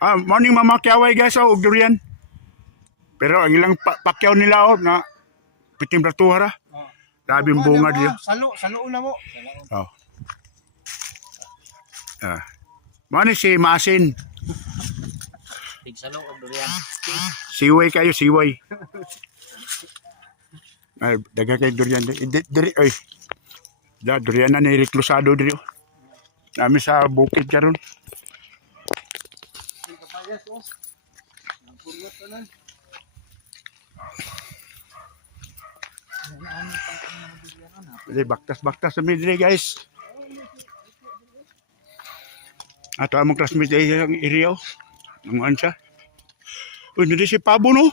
Morning mama kiaway guys, og durian. Pero ang ilang pakyaw nila na pitim ratuha ra. Grabe ang bunga diyo. Salo na mo. Oh. Mani si Masin. Tigsalo og durian. Siway kayo, siway. Ay, daga kay durian diri oy. Durian na ni reklusado diri. Nami sa bukid karon. Kapayas oh. Nagpurot tanan. Jadi baktas-baktas sa midri guys. Ato among classmate ay ang iriyaw. Namuan siya. Uy, hindi si Pabo no?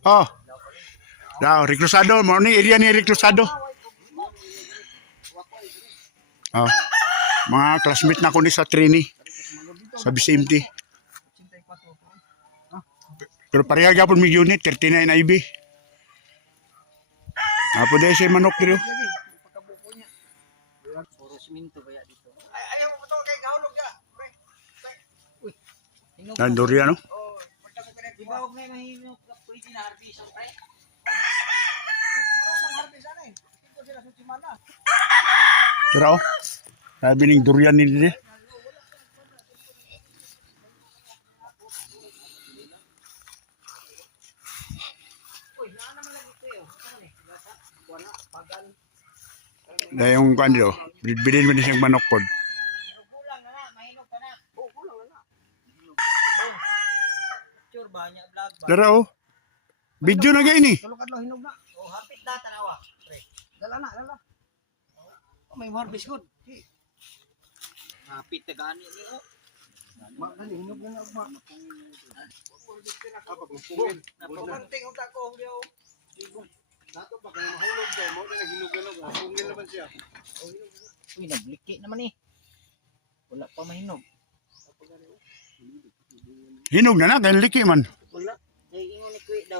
Oh. Daw, reklusado. Morning area ni reklusado. Oh. Mga classmate na ko ni sa trainee. Sa BCMT. Pero pareha gapon mi unit, 39 IB. Apo dahil siya manok dito. Puro siminto kaya dito. Ayaw mo to kay gahulog ya. Uy. Dan durian no? Diba og may mahinok pwede na harvest pre? Tira oh. Sabi ning durian ni dito. Dahil yung kanyo, bilin mo na siyang manok pod. Kulang na na, mahinog ka na. Oh, kulang na na. Sure ba niya vlog ba? Tara oh. Video na gani. Tulog adlaw hinog na. Oh, hapit na tanawa. Pre. Dala na. Oh, may harvest good. Hapit na gani ni oh. Magani hinog na ugma. Napagpunting og tako diyo. Dato pa kay mahulog daw mo na hinog na pungil naman siya. Uy, nagliki naman eh. Wala pa mahinog. Hinog na na, kaya liki man. Wala. Ay, ingon ni Kuya daw.